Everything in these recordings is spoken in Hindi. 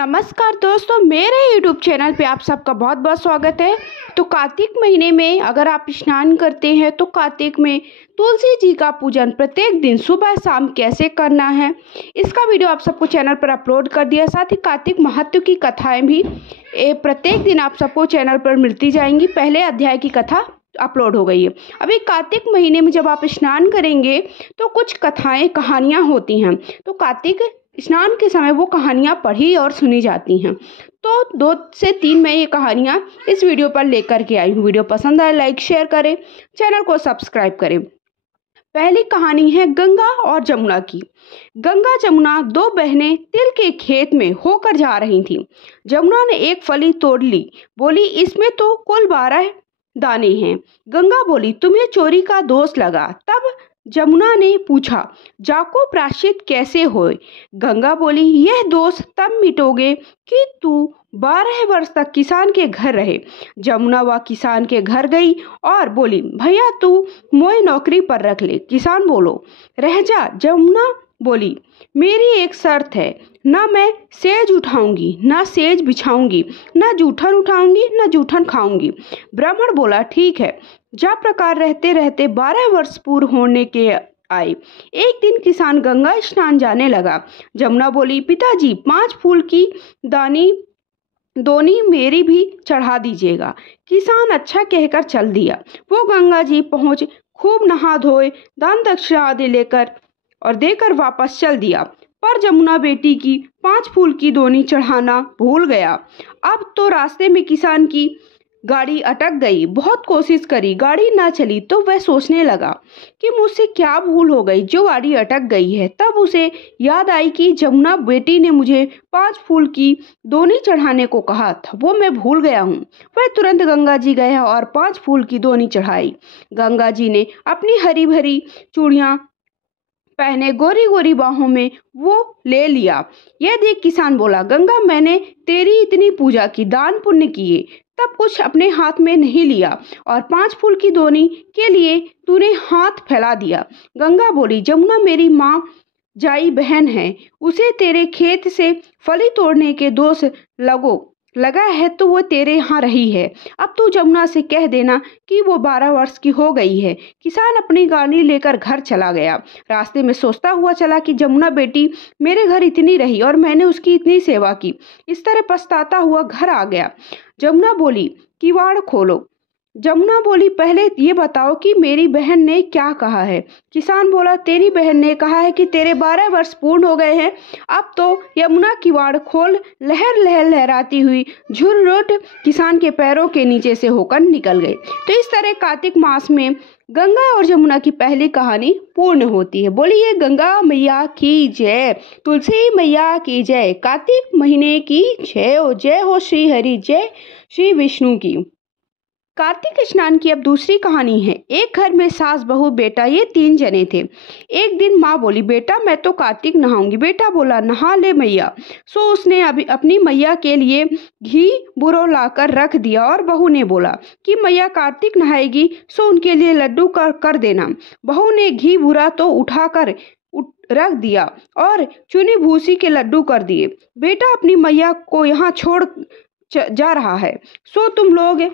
नमस्कार दोस्तों, मेरे YouTube चैनल पे आप सबका बहुत बहुत स्वागत है। तो कार्तिक महीने में अगर आप स्नान करते हैं तो कार्तिक में तुलसी जी का पूजन प्रत्येक दिन सुबह शाम कैसे करना है, इसका वीडियो आप सबको चैनल पर अपलोड कर दिया। साथ ही कार्तिक महत्व की कथाएं भी प्रत्येक दिन आप सबको चैनल पर मिलती जाएंगी। पहले अध्याय की कथा अपलोड हो गई है। अभी कार्तिक महीने में जब आप स्नान करेंगे तो कुछ कथाएं कहानियां होती हैं, तो कार्तिक स्नान के समय वो कहानियां पढ़ी और सुनी जाती हैं। तो 2 से 3 मैं ये कहानियां इस वीडियो पर लेकर के आई हूँ। वीडियो पसंद आए लाइक शेयर करें, चैनल को सब्सक्राइब करें। पहली कहानी है गंगा और जमुना की। गंगा जमुना 2 बहनें तिल के खेत में होकर जा रही थीं। जमुना ने एक फली तोड़ ली, बोली इसमें तो कुल 12 दाने हैं। गंगा बोली तुम्हें चोरी का दोष लगा। तब जमुना ने पूछा जाको प्रायश्चित कैसे होए। गंगा बोली यह दोष तब मिटोगे कि तू 12 वर्ष तक किसान के घर रहे। जमुना वह किसान के घर गई और बोली भैया तू मोए नौकरी पर रख ले। किसान बोलो रह जा। जमुना बोली मेरी एक शर्त है, ना मैं सेज उठाऊंगी, ना सेज बिछाऊंगी, ना जूठन उठाऊंगी, ना जूठन खाऊंगी। ब्राह्मण बोला ठीक है। जा प्रकार रहते रहते 12 वर्ष पूर्ण होने के आए। एक दिन किसान गंगा स्नान जाने लगा। जमुना बोली पिताजी 5 फूल की दोनी मेरी भी चढ़ा दीजिएगा। किसान अच्छा कहकर चल दिया। वो गंगा जी पहुंच खूब नहा धोए, दान दक्षिणा आदि लेकर और देकर वापस चल दिया। पर जमुना बेटी की 5 फूल की दोनी चढ़ाना भूल गया। अब तो रास्ते में किसान की गाड़ी अटक गई। बहुत कोशिश करी, गाड़ी ना चली तो वह सोचने लगा कि मुझसे क्या भूल हो गई जो गाड़ी अटक गई है। तब उसे याद आई कि जमुना बेटी ने मुझे 5 फूल की दोनी चढ़ाने को कहा था, वो मैं भूल गया हूँ। वह तुरंत गंगा जी गया और 5 फूल की दोनी चढ़ाई। गंगा जी ने अपनी हरी भरी चूड़ियाँ पहने गोरी गोरी बाहों में वो ले लिया। यह देख किसान बोला गंगा मैंने तेरी इतनी पूजा की, दान पुण्य किए, तब कुछ अपने हाथ में नहीं लिया और 5 फूल की दोनी के लिए तूने हाथ फैला दिया। गंगा बोली जमुना मेरी माँ जाई बहन है, उसे तेरे खेत से फली तोड़ने के दोष लगा है तो वो तेरे यहाँ रही है। अब तू जमुना से कह देना कि वो 12 वर्ष की हो गई है। किसान अपनी गाड़ी लेकर घर चला गया। रास्ते में सोचता हुआ चला कि जमुना बेटी मेरे घर इतनी रही और मैंने उसकी इतनी सेवा की। इस तरह पछताता हुआ घर आ गया। जमुना बोली किवाड़ खोलो। जमुना बोली पहले ये बताओ कि मेरी बहन ने क्या कहा है। किसान बोला तेरी बहन ने कहा है कि तेरे 12 वर्ष पूर्ण हो गए हैं। अब तो यमुना किवाड़ खोल लहर लहर लहराती हुई झुर्रुट किसान के पैरों के नीचे से होकर निकल गए। तो इस तरह कार्तिक मास में गंगा और जमुना की पहली कहानी पूर्ण होती है। बोलिए गंगा मैया की जय, तुलसी मैया की जय, कार्तिक महीने की जय हो श्री हरि, जय श्री विष्णु की। कार्तिक स्नान की अब दूसरी कहानी है। एक घर में सास बहू बेटा ये 3 जने थे। एक दिन माँ बोली बेटा मैं तो कार्तिक नहाऊंगी। बेटा बोला नहा ले मैया। सो उसने अभी अपनी मैया के लिए घी बुरो लाकर रख दिया और बहू ने बोला कि मैया कार्तिक नहाएगी सो उनके लिए लड्डू कर देना। बहू ने घी बुरा तो उठाकर रख दिया और चुनी भूसी के लड्डू कर दिए। बेटा अपनी मैया को यहाँ छोड़ जा रहा है, सो तुम लोग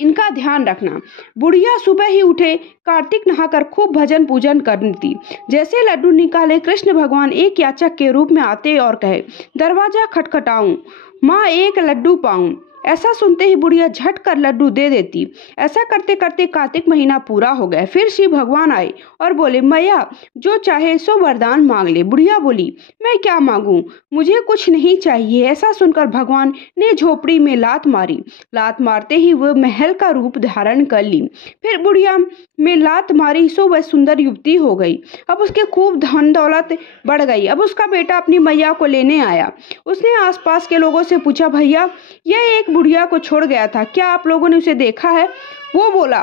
इनका ध्यान रखना। बुढ़िया सुबह ही उठे, कार्तिक नहाकर खूब भजन पूजन करती। जैसे लड्डू निकाले कृष्ण भगवान एक याचक के रूप में आते और कहे दरवाजा खटखटाऊं, माँ एक लड्डू पाऊं। ऐसा सुनते ही बुढ़िया झट कर लड्डू दे देती। ऐसा करते करते कार्तिक महीना पूरा हो गया। फिर शिव भगवान आए और बोले मैया जो चाहे सो वरदान मांग ले। बुढ़िया बोली मैं क्या मांगूं, मुझे कुछ नहीं चाहिए। ऐसा सुनकर भगवान ने झोपड़ी में लात मारी। लात मारते ही वह महल का रूप धारण कर ली। फिर बुढ़िया में लात मारी सो वह सुंदर युवती हो गई। अब उसके खूब धन दौलत बढ़ गई। अब उसका बेटा अपनी मैया को लेने आया। उसने आसपास के लोगों से पूछा भैया यह एक बुढ़िया को छोड़ गया था, क्या आप लोगों ने उसे देखा है। वो बोला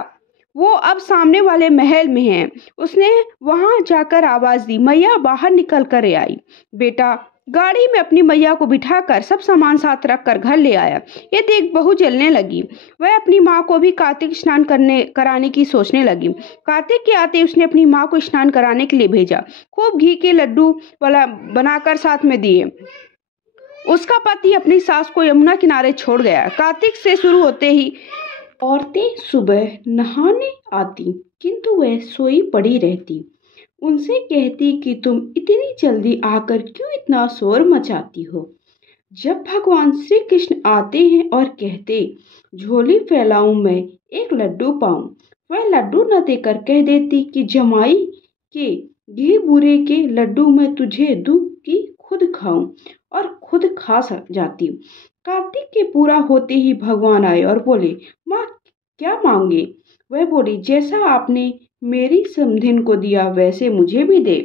वो अब सामने वाले महल में है। उसने वहां जाकर आवाज दी। मैया बाहर निकल कर आई। बेटा गाड़ी में अपनी मैया को बिठाकर सब सामान साथ रख कर घर ले आया। ये देख बहू जलने लगी। वह अपनी माँ को भी कार्तिक स्नान कराने की सोचने लगी। कार्तिक के आते उसने अपनी माँ को स्नान कराने के लिए भेजा। खूब घी के लड्डू बनाकर साथ में दिए। उसका पति अपनी सास को यमुना किनारे छोड़ गया। कार्तिक से शुरू होते ही औरतें सुबह नहाने आती, किंतु वह सोई पड़ी रहती। उनसे कहती कि तुम इतनी जल्दी आकर क्यों इतना शोर मचाती हो। जब भगवान श्री कृष्ण आते हैं और कहते झोली फैलाऊं मैं एक लड्डू पाऊं, वह लड्डू न देकर कह देती कि जमाई के घी बूरे के लड्डू मैं तुझे दूं कि खुद खाऊं, और खुद खा जाती। कार्तिक के पूरा होते ही भगवान आए और बोले, माँ क्या मांगे। वह बोली, जैसा आपने मेरी समधिन को दिया वैसे मुझे भी दे।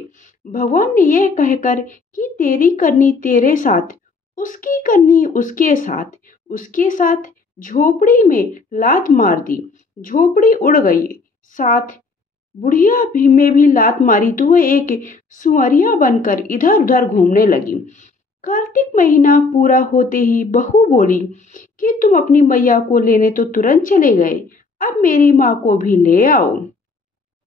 भगवान ने यह कहकर कि तेरी करनी तेरे साथ, उसकी करनी उसके साथ झोपड़ी में लात मार दी। झोपड़ी उड़ गई, साथ बुढ़िया भी में भी लात मारी तो वह एक सुअरिया बनकर इधर उधर घूमने लगी। कार्तिक महीना पूरा होते ही बहू बोली कि तुम अपनी मैया को लेने तो तुरंत चले गए, अब मेरी माँ को भी ले आओ।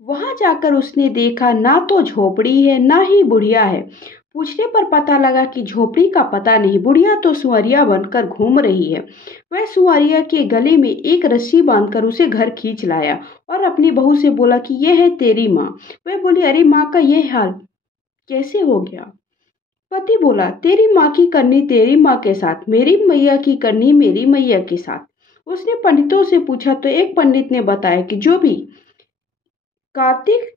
वहां जाकर उसने देखा ना तो झोपड़ी है ना ही बुढ़िया है। पूछने पर पता लगा कि झोपड़ी का पता नहीं, बुढ़िया तो सुअरिया बनकर घूम रही है। वह सुअरिया के गले में एक रस्सी बांधकर उसे घर खींच लाया और अपनी बहू से बोला कि यह है तेरी माँ। वह बोली, अरे माँ का यह हाल कैसे हो गया। पति बोला, तेरी माँ की करनी तेरी माँ के साथ, मेरी मैया की करनी मेरी मैया के साथ। उसने पंडितों से पूछा तो एक पंडित ने बताया कि जो भी कार्तिक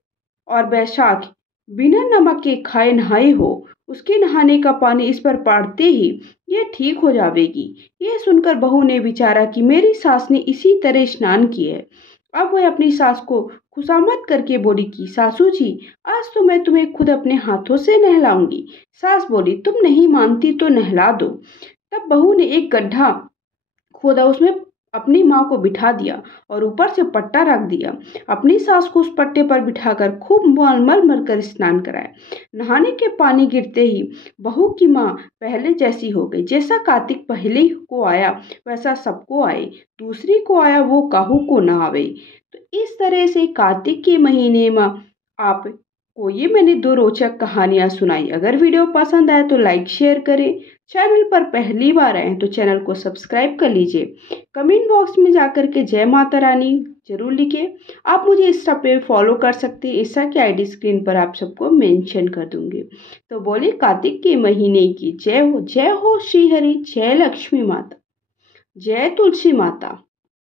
और वैशाख बिना नमक के खाए नहाए हो, उसके नहाने का पानी इस पर पड़ते ही ये ठीक हो जाएगी। यह सुनकर बहू ने विचारा कि मेरी सास ने इसी तरह स्नान किया है। अब वह अपनी सास को खुशामद करके बोली कि सासू जी, आज तो मैं तुम्हें खुद अपने हाथों से नहलाऊंगी। सास बोली, तुम नहीं मानती तो नहला दो। तब बहू ने एक गड्ढा खोदा, उसमें अपनी माँ को बिठा दिया और ऊपर से पट्टा रख दिया। अपनी सास को उस पट्टे पर बिठाकर खूब मल मल कर स्नान कराया। नहाने के पानी गिरते ही बहू की माँ पहले जैसी हो गई। जैसा कार्तिक पहले को आया वैसा सबको आए, दूसरी को आया वो काहू को न आवे। तो इस तरह से कार्तिक के महीने में आप को ये मैंने 2 रोचक कहानियां सुनाई। अगर वीडियो पसंद आए तो लाइक शेयर करें। चैनल पर पहली बार आए तो चैनल को सब्सक्राइब कर लीजिए। कमेंट बॉक्स में जाकर के जय माता रानी जरूर लिखिए। आप मुझे इंस्टा पे फॉलो कर सकते हैं, इंस्टा की आईडी स्क्रीन पर आप सबको मेंशन कर दूंगी। तो बोले कार्तिक के महीने की जय हो श्री हरि, जय लक्ष्मी माता, जय तुलसी माता।